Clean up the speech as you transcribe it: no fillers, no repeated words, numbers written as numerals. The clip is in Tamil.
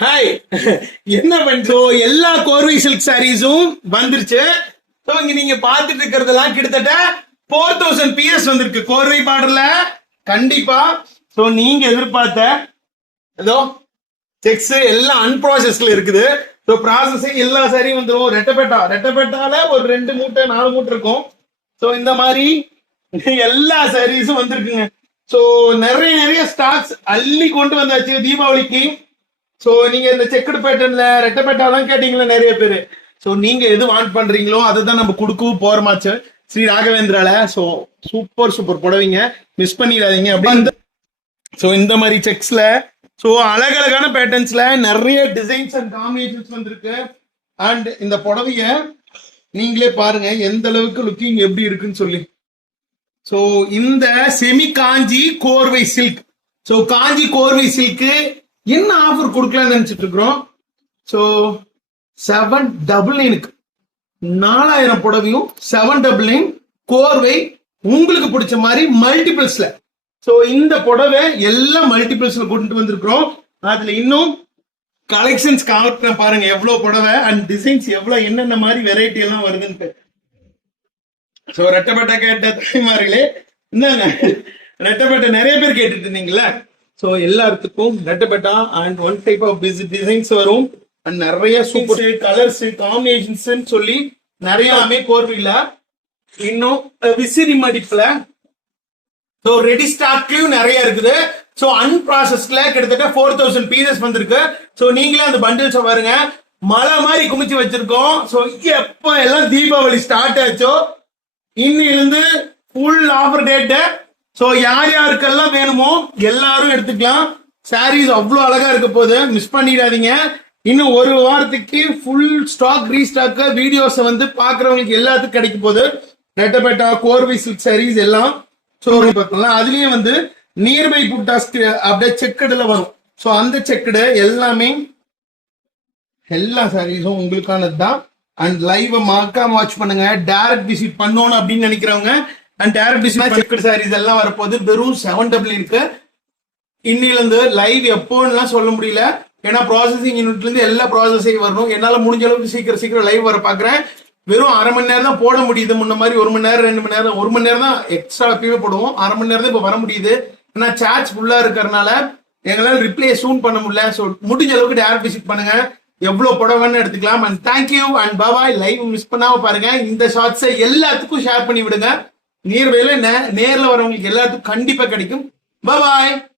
ஹாய். என்ன பண்றோ? எல்லா கோர்வை சில்க் சாரீஸும் வந்துருச்சு. சோ இங்க நீங்க பாத்துட்டு இருக்கிறதெல்லாம் கிட்டத்தட்ட 4000 பிஎஸ் வந்திருக்கு கோர்வை பார்டர்ல. கண்டிப்பா சோ நீங்க எதிர்பார்த்த ஏதோ செக்ஸ் எல்லாம் அன்ப்ராசஸ்ல இருக்குது. சோ ப்ராசஸிங் எல்லா சாரியும் வந்துடும். ரெட்டப்பேட்டால ஒரு 2 மூட்டை 4 மூட்டை இருக்கும். சோ இந்த மாதிரி எல்லா சாரீஸும் வந்திருக்குங்க. சோ நிறைய ஸ்டாக்ஸ் அள்ளி கொண்டு வந்தாச்சு தீபாவளிக்கு. சோ நீங்க இந்த செக்குடு பேட்டர்ன்ல ரெட்டப்பேட்டாலாம் கேட்டீங்களா நிறைய பேரு. சோ நீங்க எது வாண்ட் பண்றீங்களோ அதை தான் நம்ம கொடுக்கவும் போறமாச்சு ஸ்ரீ ராகவேந்திரால. சோ சூப்பர் புடவைங்க, மிஸ் பண்ணிடாதீங்க. அப்படி சோ இந்த மாதிரி செக்ஸ்ல சோ அழகழகான பேட்டர்ன்ஸ்ல நிறைய டிசைன்ஸ் அண்ட் காம்பினேஷன்ஸ் வந்திருக்கு. அண்ட் இந்த புடவைய நீங்களே பாருங்க எந்த அளவுக்கு லுக்கிங் எப்படி இருக்குன்னு சொல்லி. சோ இந்த செமி காஞ்சி கோர்வை சில்க். சோ காஞ்சி கோர்வை சில்க் என்ன ஆஃபர் கொடுக்கலாம்னு நினைச்சிட்டு இருக்கிறோம். சோ 799க்கு 4000 புடவையும் 799 கோர்வை உங்களுக்கு பிடிச்ச மாதிரி மல்டிபிள்ஸ்ல. சோ இந்த புடவை எல்லாம் மல்டிபிள்ஸ்ல கொண்டு வந்திருக்கிறோம். அதுல இன்னும் கலெக்ஷன்ஸ் காட்டுறேன் பாருங்க எவ்வளவு புடவை அண்ட் டிசைன்ஸ் எவ்வளவு என்னென்ன மாதிரி வெரைட்டி எல்லாம் வருதுன்ட்டு. சோ ரெட்டப்பட்ட கேட்ட தாய்மார்களே, என்னங்க ரெட்டப்பட்ட நிறைய பேர் கேட்டுட்டு இருந்தீங்களா? சோ எல்லாத்துக்கும் ரெட்டப்பட்டா and one type of designs வரும். அண்ட் நிறைய சூப்பர் கலர்ஸ் காம்பினேஷன்ஸ் சொல்லி நிறைய கோர்வையில இன்னும் விசிறி மடிப்புல சோ ரெடி ஸ்டாக்லயும் நிறைய இருக்குது. சோ அன்ப்ராசஸ்ல கிட்டத்தட்ட 4000 பீசஸ் வந்திருக்கு. சோ நீங்களே அந்த பண்டில்ஸ் பாருங்க, மழை மாதிரி குமிச்சு வச்சிருக்கோம். சோ எப்ப எல்லாம் தீபாவளி ஸ்டார்ட் ஆச்சோ இன்னிலிருந்து ஃபுல் ஆஃபர் டேட். சோ யார் யாருக்கெல்லாம் வேணுமோ எல்லாரும் எடுத்துக்கலாம். சாரீஸ் அவ்வளவு அழகா இருக்க போது, மிஸ் பண்ணிடாதீங்க. இன்னும் ஒரு வாரத்துக்கு ஃபுல் ஸ்டாக் ரீஸ்டாக் வீடியோஸ் வந்து பாக்குறவங்களுக்கு எல்லாத்துக்கும் கிடைக்க போகுது. ரெட்டப்பேட்டா கோர்வை சில்க் சாரீஸ் எல்லாம் சோ பார்க்கலாம். அதுலயும் வந்து நியர்பை புட்டாஸ் அப்படியே செக்குடுல வரும். சோ அந்த செக்குடு எல்லாமே எல்லா சாரீஸும் உங்களுக்கானது தான். அண்ட் லைவ் மறக்காம வாட்ச் பண்ணுங்க. டைரக்ட் விசிட் பண்ணணும் அப்படின்னு நினைக்கிறவங்க அண்ட் டைரக்ட் விசிட் செக்குடு சாரீஸ் எல்லாம் வரப்போது. வெறும் 799 இருக்கு. இன்னில இருந்து லைவ் எப்போன்னு சொல்ல முடியல, ஏன்னா ப்ராசஸிங் யூனிட்ல இருந்து எல்லா ப்ராசஸிங் வரணும். என்னால முடிஞ்ச அளவுக்கு சீக்கிரம் லைவ் வர பாக்குறேன். வெறும் அரை மணி நேரம் தான் போட முடியுது. முன்ன மாதிரி 1 மணி நேரம் 2 மணி நேரம் 1 மணி நேரம் தான் எக்ஸ்ட்ரா எப்பயுமே போடுவோம். அரை மணி நேரம் தான் இப்ப வர முடியுது. ஏன்னா சார்ஜ் ஃபுல்லா இருக்கிறதுனால எங்களால ரிப்ளை சூன் பண்ண முடியல. ஸோ முடிஞ்ச அளவுக்கு டேரக்ட் விசிட் பண்ணுங்க, எவ்வளவு புடவைன்னு எடுத்துக்கலாம். And thank you and பாபாய். Live miss பண்ணாம பாருங்க. இந்த ஷார்ட்ஸை எல்லாத்துக்கும் ஷேர் பண்ணி விடுங்க. நியர்பைல நேர்ல வரவங்களுக்கு எல்லாத்துக்கும் கண்டிப்பா கிடைக்கும். பாபாய்.